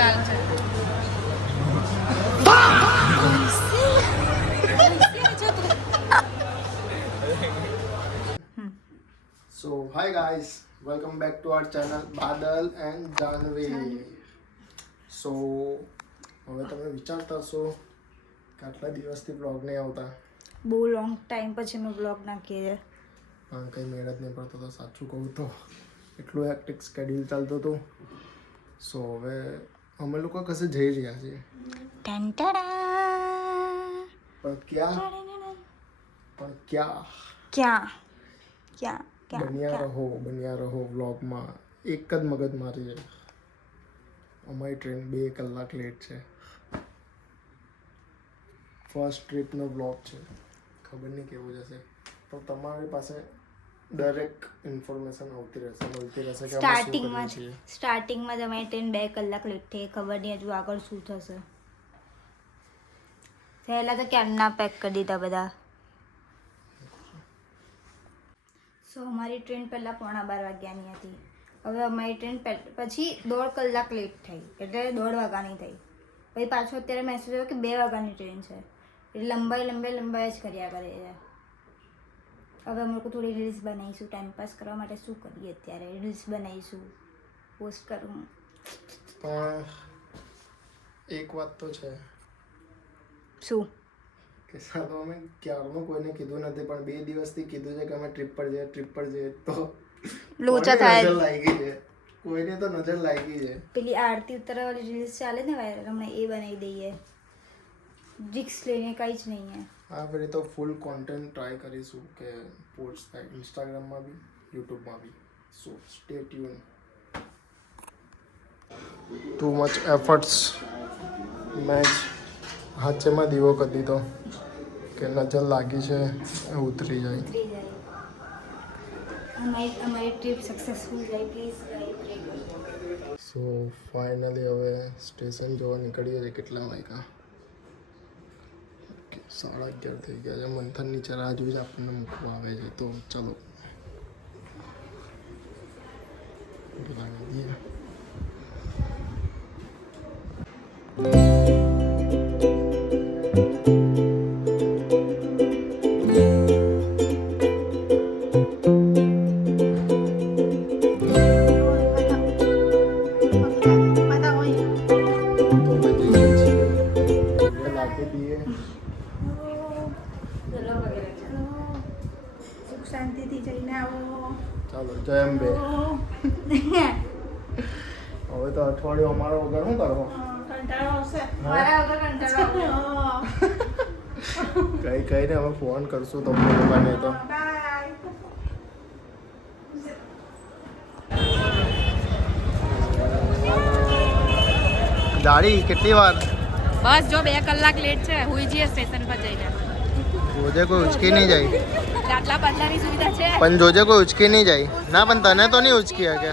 લાલ છે. So hi guys, welcome back to our channel Badal and Janvi. So હવે તમે વિચારતા હશો કે આટલા દિવસથી બ્લોગ નહીં આવતા. બહુ લોંગ ટાઈમ પછી મેં બ્લોગ નાખીએ છે. પણ કંઈ મેળ જ નહીં પડતો તો સાચું કહું તો એટલું હેક્ટિક સ્કેડ્યુલ ચાલતું હતું. સો હવે અમે લોકો કશે જઈ રહ્યા છીએ. પણ ક્યાં બન્યા રહો વ્લોગમાં. એક જ મગજ મારી છે. અમારી ટ્રેન 2 કલાક લેટ છે. ફર્સ્ટ ટ્રીપનો વ્લોગ છે, ખબર નહીં કેવું જશે, પણ તમારી પાસે દરેક ઇન્ફોર્મેશન મળતી રહેશે કે સ્ટાર્ટિંગમાં તમારી ટ્રેન 2 કલાક લેટ થઈ, ખબર નહીં હજુ આગળ શું થશે. પહેલાં તો ક્યારના પેક કરી દીધા બધા. સો અમારી ટ્રેન પહેલાં 11:15 વાગ્યાની હતી. હવે અમારી ટ્રેન પછી 1.5 કલાક લેટ થઈ, એટલે 1:30 વાગ્યાની થઈ. પછી પાછો અત્યારે મેસેજ આવ્યો કે 2 વાગ્યાની ટ્રેન છે. એટલે લંબાઈ જ કર્યા કરે છે. હવે અમે લોકો થોડી રીલ્સ બનાવીશું ટાઈમપાસ કરવા માટે. શું કરીએ અત્યારે? રીલ્સ બનાવીશું, પોસ્ટ કરું. પણ એક વાત તો છે. શું? કે સાલો અમે ક્યારનું કોઈને કીધું નથી, પણ 2 દિવસથી કીધું છે કે અમે ટ્રીપ પર જઈએ તો લોચા થાય. નજર લાગી છે, કોઈને તો નજર લાગી છે. પેલી આરતી ઉતરવાળી રીલ્સ ચાલે ને વાયરલ, હમણાં એ બનાવી દઈએ. રિક્સ લઈને કંઈ જ નહીં હે. હા, ફરી તો ફૂલ કોન્ટેન્ટ ટ્રાય કરીશું કે પોસ્ટ થાય ઇન્સ્ટાગ્રામમાં બી, યુટ્યુબમાં બી. So stay tuned. Too much efforts. મેં હાથેમાં દીવો કરી દીધો કે નજર લાગી છે એ ઉતરી જાય. અમારી ટ્રીપ સક્સેસફુલ જાય પ્લીઝ. સો ફાઇનલી હવે સ્ટેશન જોવા નીકળીએ છીએ. કેટલા વાગ્યા? 11:30 થઈ ગયા છે. મંથન નીચે રાહ જોઈ જ આપણને મૂકવા આવે છે. તો ચલો લાગી દઈએ. શાંતિથી જઈને આવો. ચાલો, જય અંબે. હવે તો અઠવાડિયું અમારો વગર શું કરવો? કંટાળો આવશે. મારા વગર કંટાળો આવશે. કઈ ને હવે ફોન કરશું તમને લોકોને તો. ગાડી કેટલી વાર? બસ જો 2 કલાક લેટ છે. હુઈ જઈએ સ્ટેશન પર જઈને. જોજે કોઈ ઉચકી નહીં જાય. આટલા બદલાની સુવિધા છે પણ જોજે કોઈ ઉચકી નહીં જાય. ના, પણ તને તો નહીં ઉચકી શકે.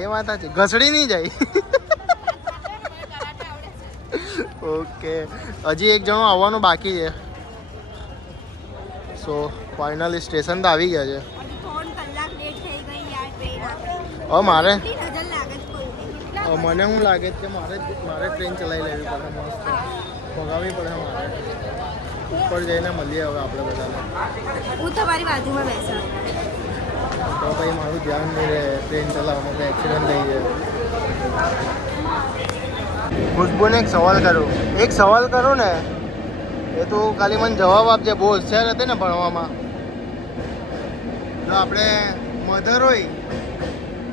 એ વાત સાચી. ઘસડી નહીં જાય. ઓકે, હજી એક જણો આવવાનું બાકી છે. સો ફાઇનલી સ્ટેશન તો આવી ગયા છે. 3 કલાક લેટ થઈ ગઈ યાર ટ્રેન આપણી. હવે મારે નજર લાગે છે કોઈ. મને શું લાગે છે કે મારે ટ્રેન ચલાવી લેવી પડે. મસ્ત ભગાવવી પડે મારે. ઉપર જઈને મળીએ હવે આપણે બધાને. હું તમારી બાજુમાં બેસું. તો ભાઈ મારું ધ્યાન નહીં રહે ટ્રેન ચલાવવામાં, એક્સિડન્ટ થઈ જાય. ખુશ્બુને એક સવાલ કરું ને, એ તો ખાલી મને જવાબ આપજે. બહુ હોશિયાર હતી ને ભણવામાં. જો આપણે મધર હોય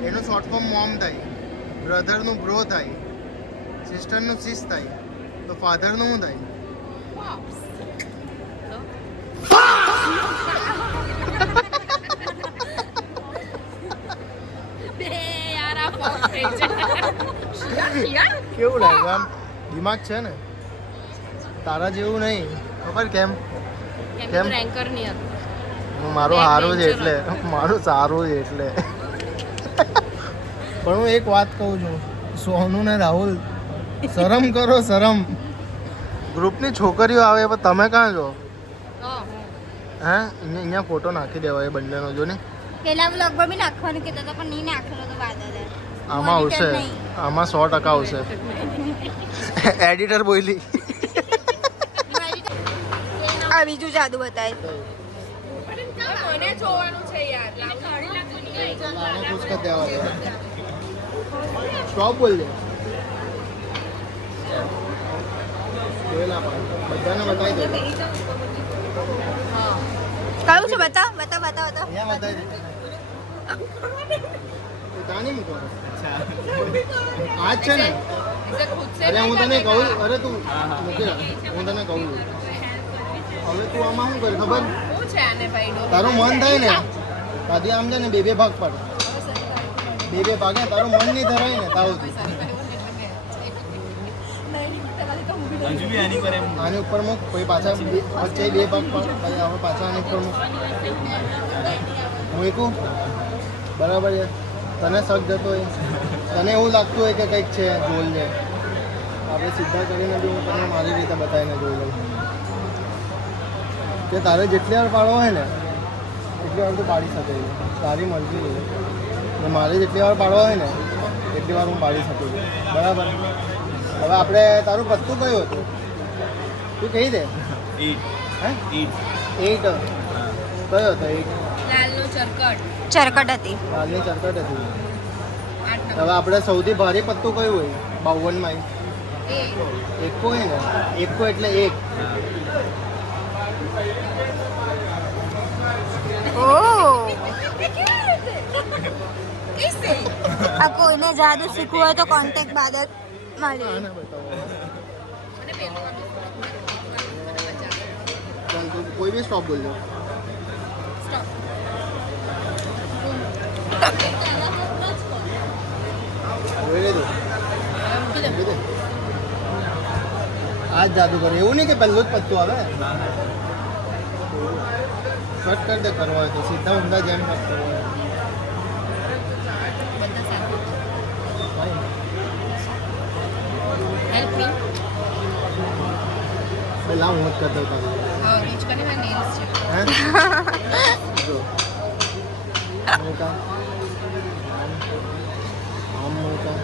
એનું શોર્ટ ફોર્મ મોમ થાય, બ્રધરનું બ્રો થાય, સિસ્ટરનું સિસ થાય, તો ફાધરનું શું થાય? કેવું લાગે? આમ દિમાગ છે ને તારા જેવું નહીં. ખબર કેમ? રેન્કર નહીં હતું. મારું સારું છે એટલે. પણ હું એક વાત કહું છું, સોનુ ને રાહુલ, શરમ કરો, શરમ. ગ્રુપની છોકરીઓ આવે પણ તમે ક્યાં છો? હે, અહીંયા ફોટો નાખી દેવાય બંનેનો. જો ને પેલા વ્લોગમાં બી નાખવાનું કહેતા હતા પણ નહીં નાખેલો તો બાદલ. આમાં આવશે. આમાં 100% આવશે. એડિટર બોલી. આ બીજું જાદુ બતાય. મને જોવાનું છે યાર. આને ખુશ કરી દેવા. સ્ટોપ બોલ દે. જોયેલા પણ બધાને બતાવી દે. કયું છે બતા બતા બતા બતા. અહીંયા બતાવી દે. તાની મૂકો. અચ્છા. આ જ છે ને. અરે હું તને કહું, અરે તું મૂકી રાખ. હું તને કહું હવે તું આમાં શું કરે ખબર? શું છે આને ભાઈ? તારું મન થાય ને દાદી આમ છે ને બે ભાગ પડે. બે ભાગે તારું મન નહીં ધરાય ને તાવ આની ઉપર મૂક પછી પાછા વચ્ચે બે ભાગ પડ પછી હવે પાછા આની ઉપર મૂક. મૂકું બરાબર છે. તને શક જતો હોય, તને એવું લાગતું હોય કે કંઈક છે જોઈ લે. આપણે સીધા કરીને બી હું તને મારી રીતે બતાવીને જોઈ લઉં કે તારે જેટલી વાર પાડવો હોય ને એટલી વાર તું પાડી શકે. તારી મરજી છે ને મારે જેટલી વાર પાડવા હોય ને એટલી વાર હું પાડી શકું છું. બરાબર. હવે આપણે તારું પત્તું કયું હતું તું કહી દે. હે 8 કયો હતો? 8 લાલનો ચરકટ. ચરકટ હતી. લાલની ચરકટ હતી. 8 હવે આપણે સૌથી ભારે પત્તું કયું હોય 52 માં? એકો હોય ને. એકો એટલે 1. ઓહ આ કોઈને જાદુ શીખવું હોય તો કોન્ટેક્ટ બાદ જ મળી. આને બતાવો. ચાલ તું કોઈ બી સ્ટોપ બોલજો. જોઈ લેજો. મૂકી દે. આ જ જાદુ કરે એવું નહીં કે પહેલું જ પત્તું આવે. કટ કર દે કરવા હોય તો સીધા ઊંધા જેમ કરતો હોય. Help me. પહેલા હું જ કરતો હતો. રીચ કરીને મારા નેલ્સ છે. હે જો મોટા આમ મોટા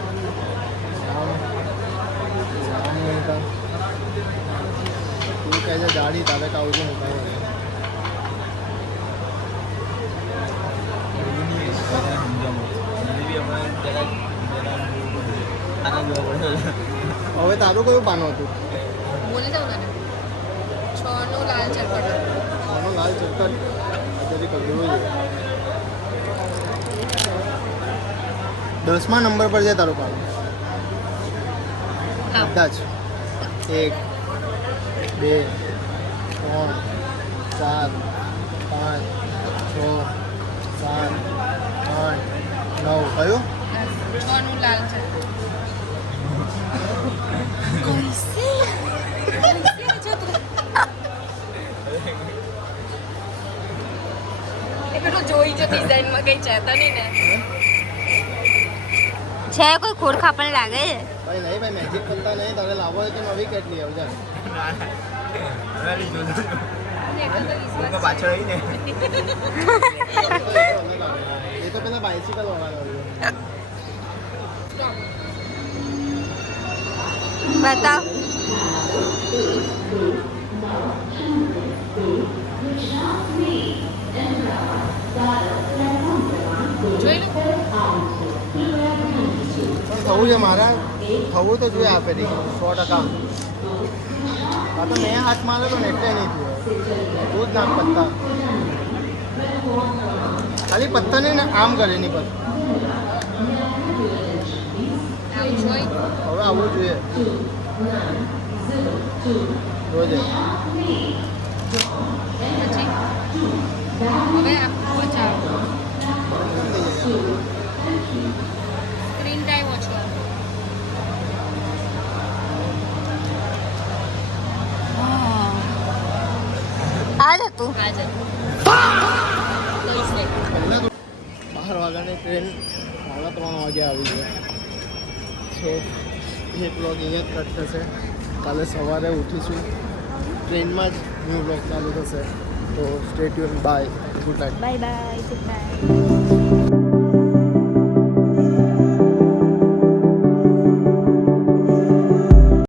આમ મોટા તું કહે છે જાડી તારે કાવું છે મોટા હવે તારું કયું પાનું હતું? બોલી દઉં તને. 6 નો લાલ ચરકટ. આનો લાલ ચક્કર અત્યારે કગડું છે. 10મા નંબર પર છે તારું પાનું. બધા જ 1 2 3 4 5 6 7 8 9 કયું? 6 નું લાલ ચરકટ. એ પેલું જોઈ છે ડિઝાઇનમાં કઈ ચાહતા નહીં ને. છે કોઈ ખોરખા પણ લાગે છે. ભાઈ નહીં ભાઈ મેજિક કરતા નહીં. તારે લાવવો હોય તો નવી કેટલી આવશે. પાછળ આવી ને એ તો પેલા બાઇસિકલ વાળા બતાવ. જોઈ લો. પણ થવું છે મારા થવું તો જોઈએ આપેલી 100%. આ તો મેં હાથ માર્યો ને એટલે નહીં થયું. તું જ નામ પત્તા ખાલી પત્તા નહીં ને આમ કરે નહીં પર. આવું જોઈ. હવે આવવું જોઈએ રોજે. પછી હવે આખું બચાવો. સ્ક્રીન ટાઈમ ઓછો. આ જ હતું. આજે 12 વાગ્યાની ટ્રેન 3:30 વાગે આવી છે. સો એક બ્લોગ અહીંયા જ કટ થશે. કાલે સવારે ઉઠીશું ટ્રેનમાં જ ન્યૂ બ્લોગ ચાલુ થશે. તો stay tune. Bye. Good night. Bye bye. Good night.